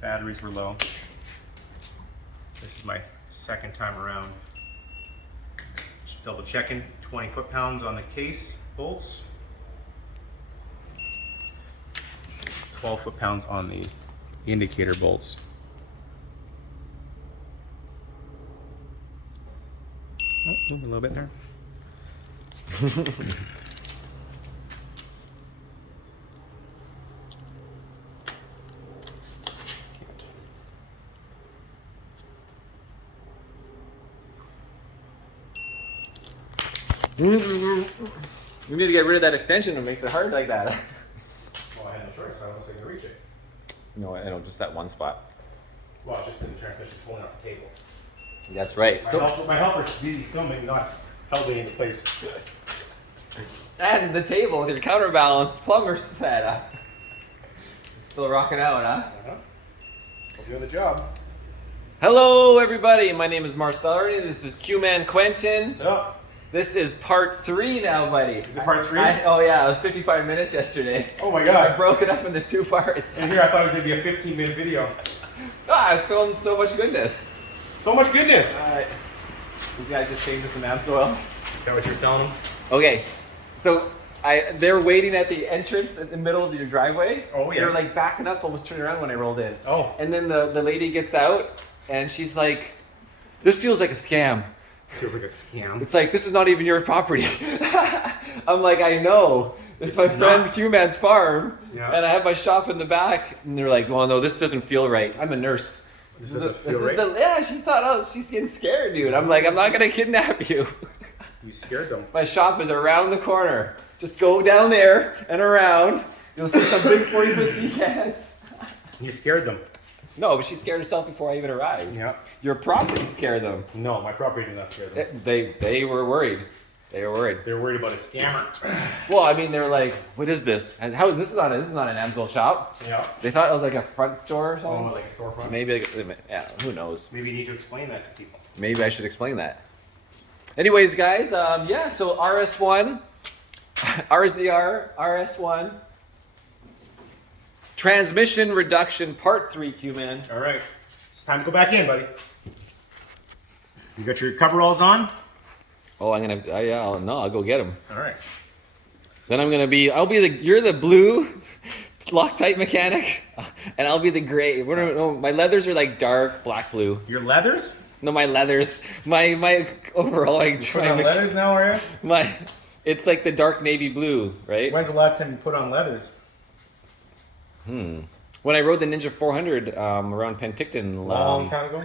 Batteries were low. This is my second time around. Just double checking, 20 foot-pounds on the case bolts. 12 foot-pounds on the indicator bolts. Oh, move a little bit there. You need to get rid of that extension. It makes it hard like that. Well, I had no choice. I was going to reach it. No, I know, just that one spot. Well, just because the transmission's pulling off the table. That's right. My helper's busy filming, not held it into place. And the table with your counterbalance plumber setup. Still rocking out, huh? Still doing the job. Hello, everybody. My name is Marcel. This is Q-Man Quentin. What's up? This is part 3 now, buddy. Is it part 3? Oh, yeah. It was 55 minutes yesterday. Oh my I god. broke it up into 2 parts. And here I thought it was going to be a 15-minute video. I filmed so much goodness. So much goodness. All right. These guys just changed some amps oil. Is that what you're selling them? Okay. So they're waiting at the entrance in the middle of your driveway. Oh, yes. They're like backing up, almost turning around when I rolled in. Oh. And then the lady gets out and she's like, "This feels like a scam. Feels like a scam. It's like, this is not even your property." I'm like, I know. It's my friend not. Q-Man's farm. Yeah. And I have my shop in the back. And they're like, well, no, this doesn't feel right. I'm a nurse. This doesn't feel right? Yeah, she thought, oh, she's getting scared, dude. I'm like, I'm not going to kidnap you. You scared them. My shop is around the corner. Just go down there and around. You'll see some big 40-foot sea cans. You scared them. No, but she scared herself before I even arrived. Yeah. Your property scared them. No, my property did not scare them. They were worried. They were worried. They were worried about a scammer. Well, I mean, they were like, "What is this? And how is this? This is not an Amsoil shop." Yeah. They thought it was like a front store or something. Oh, like a storefront? Maybe, yeah, who knows? Maybe you need to explain that to people. Maybe I should explain that. Anyways, guys, yeah. So RS1, RZR, RS1, transmission reduction part 3, Q-Man. All right. It's time to go back in, buddy. You got your coveralls on? Oh, I'm gonna. Yeah, I'll go get them. All right. Then I'm gonna be. You're the blue Loctite mechanic, and I'll be the gray. No, my leathers are like dark black blue. Your leathers? No, my leathers. My overall. You put on leathers now, are you? It's like the dark navy blue, right? When's the last time you put on leathers? When I rode the Ninja 400 around Penticton Long time ago?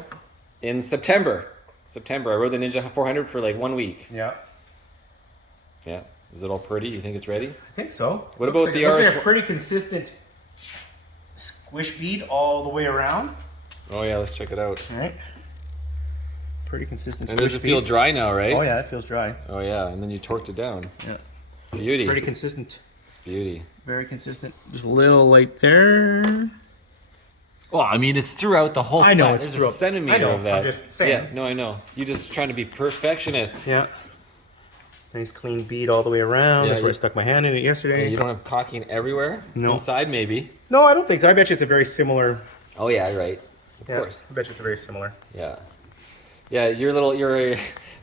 in September. I rode the Ninja 400 for like 1 week. Yeah. Yeah. Is it all pretty? You think it's ready? I think so. What about the looks RS? like a pretty consistent squish bead all the way around. Oh yeah, let's check it out. All right. Pretty consistent And squish does it feel bead. dry now, right? Oh yeah, it feels dry. Oh yeah, and then you torqued it down. Yeah. Beauty. Pretty consistent. Beauty. Very consistent. Just a little light there. Well, I mean, it's throughout the whole. I know, flat. it's There's throughout- a centimeter I know, of that. I'm just saying. Yeah, no, I know. You're just trying to be perfectionist. Yeah. Nice clean bead all the way around. Yeah, That's where I you- stuck my hand in it yesterday. You don't have caulking everywhere. No. Inside, maybe. No, I don't think so. I bet you it's a very similar. Oh yeah, right. Of Yeah, course. I bet you it's a very similar. Yeah. Yeah,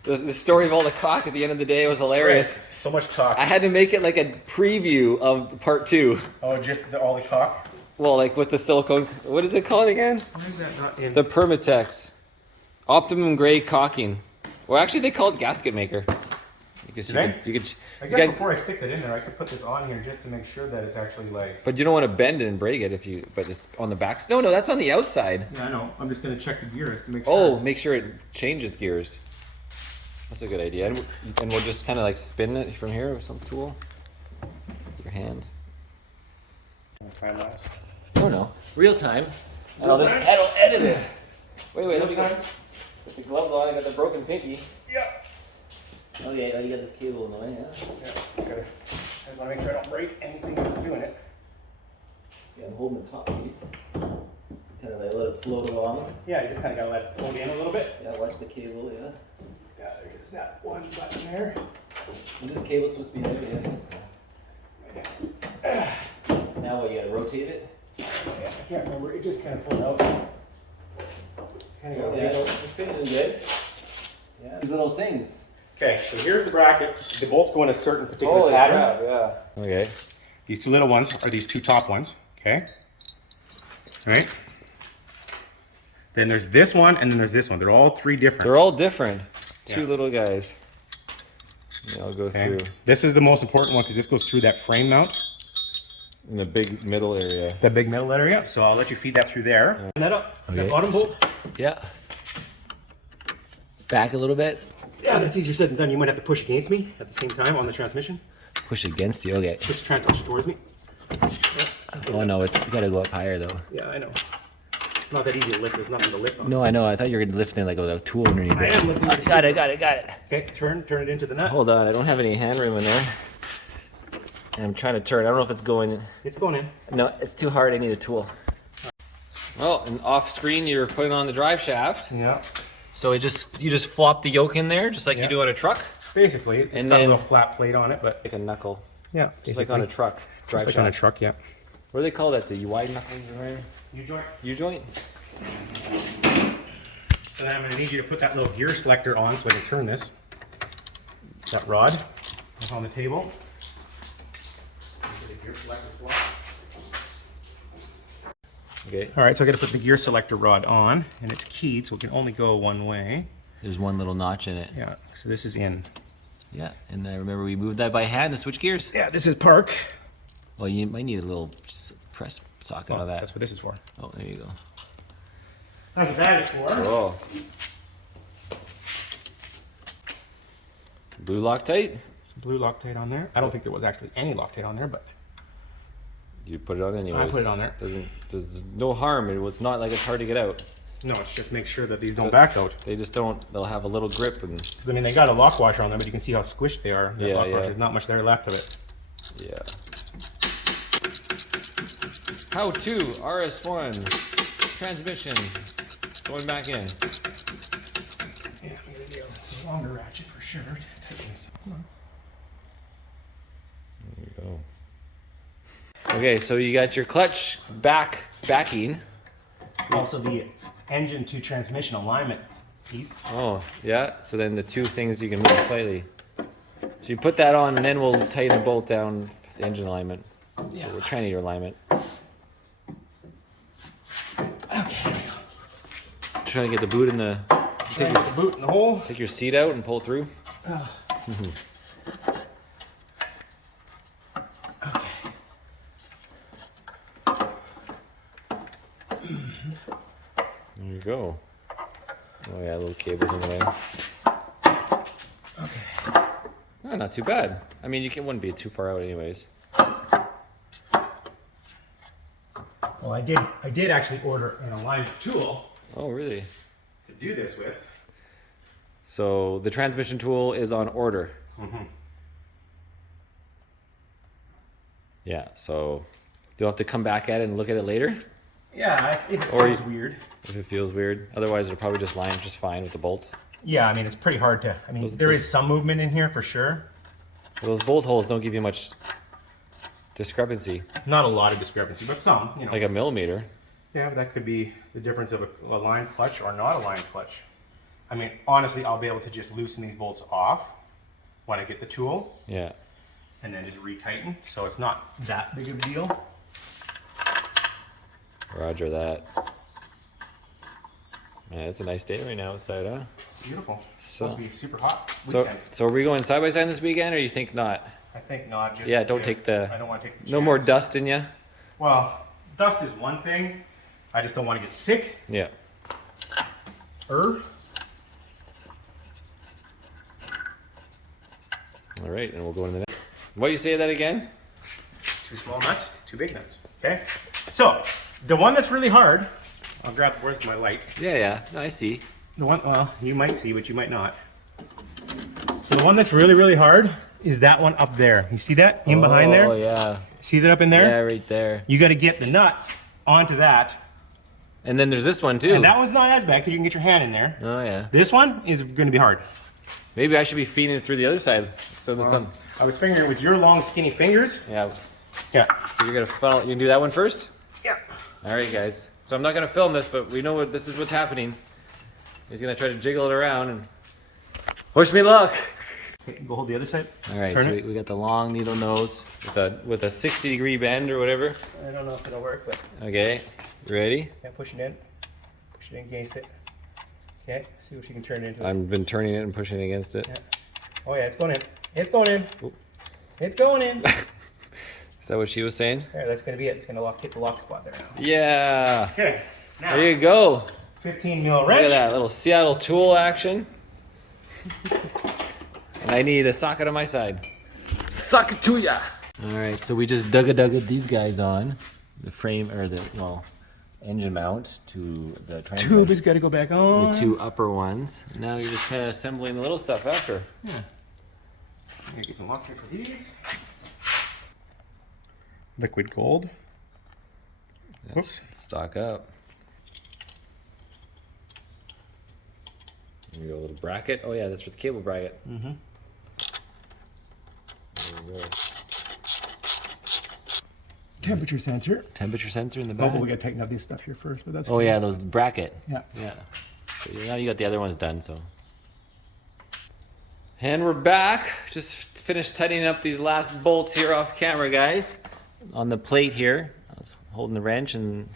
the story of all the caulk at the end of the day was hilarious. Right. So much caulk. I had to make it like a preview of part 2. Oh, just all the caulk? Well, like with the silicone. What is it called again? Why is that not in? The Permatex. Optimum grade caulking. Well, actually, they call it gasket maker. You Did I? could, I you guess got- before I stick that in there, I could put this on here just to make sure that it's actually like. But you don't want to bend it and break it but it's on the back. No, that's on the outside. Yeah, I know. I'm just gonna check the gears to make sure. Oh, make sure it changes gears. That's a good idea. And we'll just kind of like spin it from here with some tool. With your hand. Time lapse. Oh no. Real time. And I'll edit it. Wait, let me go. Put the gloves on. I got the broken pinky. Yeah. Oh yeah, you got this cable in the way, yeah? Yeah. Okay. I just want to make sure I don't break anything that's doing it. Yeah, I'm holding the top piece. Kind of like let it float along. Yeah, you just kind of gotta let it float in a little bit. Yeah, watch the cable, yeah. Yeah, there's that one button there. Is this cable supposed to be there? Yeah, I guess so. Now what, you gotta rotate it? Yeah. can't remember. It just kind of pulled out. Kind of got it's fitting good. Yeah, these little things. Okay, so here's the bracket. The bolts go in a certain particular pattern. Yeah. Okay. These two little ones are these two top ones. Okay. All right. Then there's this one, and then there's this one. They're all three different. They're all different. Two Yeah. little guys. Yeah, I'll go Okay. through This is the most important one because this goes through that frame mount, in the big middle area. that big metal area. So I'll let you feed that through there. Open that up. Okay. That bottom bolt. Yeah. Back a little bit. Yeah, that's easier said than done. You might have to push against me at the same time on the transmission. Push against you. Okay. Push the transmission towards me. Oh no, it's you gotta go up higher though. Yeah, I know. It's not that easy to lift. There's nothing to lift on. No, I know. I thought you were lifting like with a tool underneath I it. am lifting it. Got it. Okay, turn it into the nut. Hold on, I don't have any hand room in there. I'm trying to turn. I don't know if it's going. It's going in. No, it's too hard. I need a tool. Well, and off screen, you're putting on the drive shaft. Yeah. So you just flop the yoke in there, just like you do on a truck, Basically, it's And got a then- little flat plate on it, but like a knuckle, yeah, just like on a truck. Drive Just like on a shaft. truck, yeah. What do they call that? The wide knuckles, right? U-joint. U-joint. So then I'm going to need you to put that little gear selector on so I can turn this. That rod on the table. The gear selector slot. Okay. All right, so I got to put the gear selector rod on, and it's keyed, so it can only go one way. There's one little notch in it. Yeah, so this is in. Yeah, and I remember we moved that by hand to switch gears. Yeah, this is park. Well, you might need a little press socket on that. That's what this is for. Oh, there you go. That's what that is for. Oh. Blue Loctite. Some blue Loctite on there. I don't think there was actually any Loctite on there, but You put it on anyways. I put it on there. There's no harm. It's not like it's hard to get out. no, it's just make sure that these don't back out. They just don't. They'll have a little grip and Because I mean, they got a lock washer on them, but you can see how squished they are. That Yeah, lock yeah. washer, there's not much there left of it. yeah. How to RS1 transmission going back in. Yeah, I'm gonna need a longer ratchet for sure. Tighten this up. There you go. Okay, so you got your clutch backing. Also, the engine to transmission alignment piece. Oh, yeah. So then the two things you can move slightly. So you put that on, and then we'll tighten the bolt down for the engine alignment. Yeah. So we're trying to your alignment. Okay. Trying to get the boot in the. Take the boot in the hole. Take your seat out and pull through. There you go. Oh yeah, little cables in the way. Okay. Oh, not too bad. I mean, wouldn't be too far out anyways. Well, I did actually order an alignment tool Oh, really? to do this with. So the transmission tool is on order. Yeah, so you'll have to come back at it and look at it later Yeah, if it Or feels you- weird. if it feels weird. Otherwise, it'll probably just line just fine with the bolts. Yeah, I mean, it's pretty hard to. I mean, there is some movement in here for sure. Those bolt holes don't give you much discrepancy, Not a lot of discrepancy, but some. You know. like a millimeter. Yeah, but that could be the difference of a line clutch or not a line clutch. I mean, honestly, I'll be able to just loosen these bolts off when I get the tool Yeah. and then just retighten. So it's not that big of a deal. Roger that. Man, it's a nice day right now outside, huh? Beautiful. So- Supposed to be super hot So, weekend. so are we going side by side this weekend, or you think not? I think not. Just Yeah, don't to- take the. I don't want to take the No more chance. dust in you. Well, dust is one thing. I just don't want to get sick. Yeah. All right, and we'll go into the next. What do you say that again? 2 small nuts, 2 big nuts. Okay. So the one that's really hard. I'll grab. Where's my light? Yeah, yeah. No, I see. The one. Well, you might see, but you might not. So the one that's really, really hard is that one up there. You see that in behind there? Oh yeah. See that up in there? Yeah, right there. You got to get the nut onto that. And then there's this one too. And that one's not as bad because you can get your hand in there. Oh yeah. This one is going to be hard. Maybe I should be feeding it through the other side. So that's on. I was fingering with your long, skinny fingers. Yeah. Yeah. So you're gonna funnel. You can do that one first. Yeah. All right, guys. So I'm not gonna film this, but we know what this is. What's happening. He's gonna try to jiggle it around and wish me luck. Go hold the other side. All right, Turn so it. we got the long needle nose with a 60-degree bend or whatever. I don't know if it'll work, but Okay, you ready? yeah, push it in. Push it in against it. Okay, see what you can turn it into. I've been turning it and pushing against it. Yeah. Oh yeah, it's going in. It's going in. Oop. It's going in. Is that what she was saying? There, that's gonna be it. It's gonna hit the lock spot there now. Yeah. Okay, now There you go. 15 mil Look wrench. at that little Seattle tool action. And I need a socket on my side. Suck it to ya. All right, so we just dug these guys on the frame or the engine mount to the transmission. Tube has got to go back on. The two upper ones. Now you're just kind of assembling the little stuff after. Yeah. I'm gonna get some lock here for these. Liquid gold. Whoops. Stock up. There you go, a little bracket. Oh yeah, that's for the cable bracket. Mm-hmm. There you go. Temperature sensor. Temperature sensor in the Oh, back. but we gotta tighten up this stuff here first, but that's Oh yeah, those bracket. Yeah. Yeah. So now you got the other ones done, so. And we're back. Just finished tightening up these last bolts here off camera, guys. On the plate here. I was holding the wrench and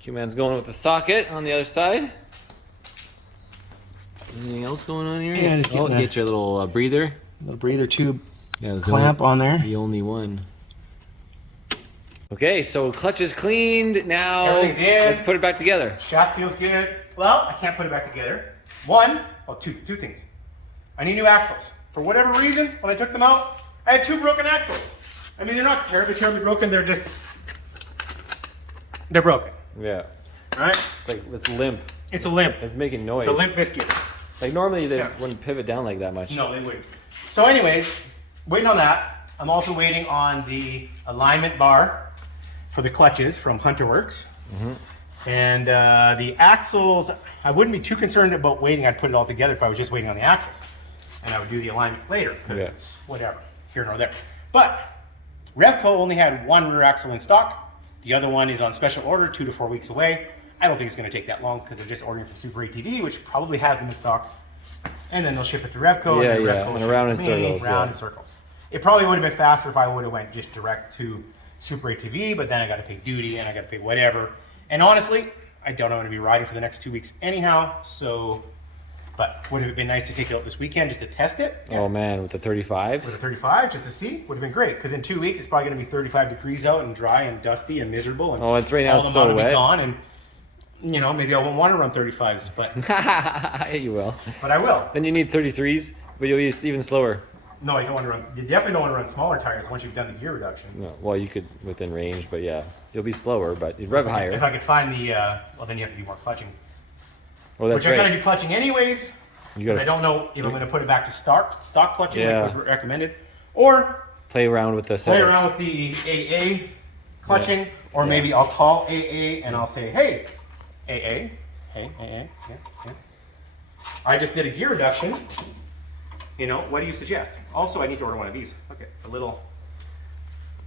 Q-Man's going with the socket on the other side. Anything else going on here? Yeah, just oh, getting get your little breather. little breather tube Yeah, there's clamp on there. the only one. Okay, so clutch is cleaned. Now Everything's in. let's put it back together. Shaft feels good. Well, I can't put it back together. Two things. I need new axles. For whatever reason, when I took them out, I had two broken axles. I mean, they're not terribly broken. They're broken. Yeah. All right. It's limp. It's a limp. It's making noise. It's a limp biscuit. Like normally they Yeah. wouldn't pivot down like that much. No, they wouldn't. So anyways, waiting on that. I'm also waiting on the alignment bar for the clutches from HunterWorks. And the axles, I wouldn't be too concerned about waiting. I'd put it all together if I was just waiting on the axles. And I would do the alignment later, because Yeah. it's whatever, here nor there. But Revco only had one rear axle in stock. The other one is on special order, 2 to 4 weeks away. I don't think it's going to take that long because they're just ordering from Super ATV, which probably has them in stock. And then they'll ship it to Revco. Yeah, and then yeah, Revco will and ship around it in to circles, Round yeah. in circles. It probably would have been faster if I would have went just direct to Super ATV, but then I got to pay duty and I got to pay whatever. And honestly, I don't know when to be riding for the next 2 weeks anyhow. So, but would it have been nice to take it out this weekend just to test it? Oh man, with the 35s. With a 35 just to see would have been great, because in 2 weeks it's probably going to be 35 degrees out and dry and dusty and miserable, and Oh, it's right now all the so mud will be wet. gone, and maybe I won't want to run 35s, but You will. I will. Then you need 33s, but you'll be even slower. No, you don't want to run. You definitely don't want to run smaller tires once you've done the gear reduction. No, well, you could within range, but yeah, you'll be slower, but you'd rev If higher. I could find the, well, then you have to do more clutching, Oh, that's which I'm going right. to do clutching anyways, You because gotta I don't know if I'm going to put it back to stock clutching Yeah. like was recommended, or play around with the play setup. around with the AA clutching, or maybe I'll call AA and I'll say, hey, AA, yeah. I just did a gear reduction. What do you suggest? Also, I need to order one of these. Okay, the little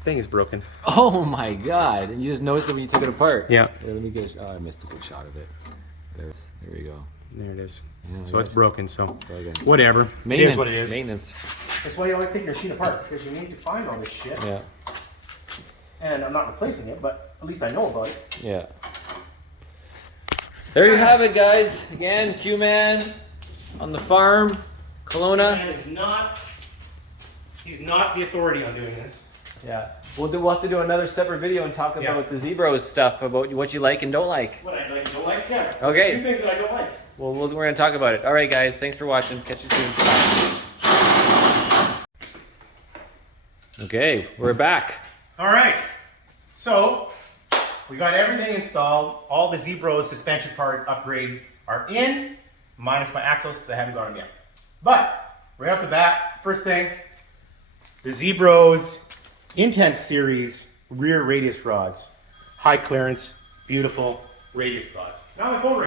thing is broken. Oh my god! And you just noticed it when you took it apart. Yeah. Here, let me get. I missed a good shot of it. There we go. There it is. Yeah, So it's broken, so Okay. whatever. Maintenance. It is what it is. Maintenance. That's why you always take your sheet apart, because you need to find all this shit. Yeah. And I'm not replacing it, but at least I know about it. Yeah. There you have it, guys. Again, Q-Man on the farm, Kelowna. And he's not the authority on doing this. Yeah. We'll have to do another separate video and talk Yeah. about the Zebros stuff, about what you like and don't like. What I like, don't like, yeah. Okay. A few things that I don't like. Well, we're going to talk about it. All right, guys. Thanks for watching. Catch you soon. Bye. Okay, we're back. All right, so we got everything installed. All the Zebros suspension part upgrade are in, minus my axles because I haven't got them yet. But right off the bat, first thing, the Zebros Intense Series rear radius rods. High clearance, beautiful radius rods. Now my phone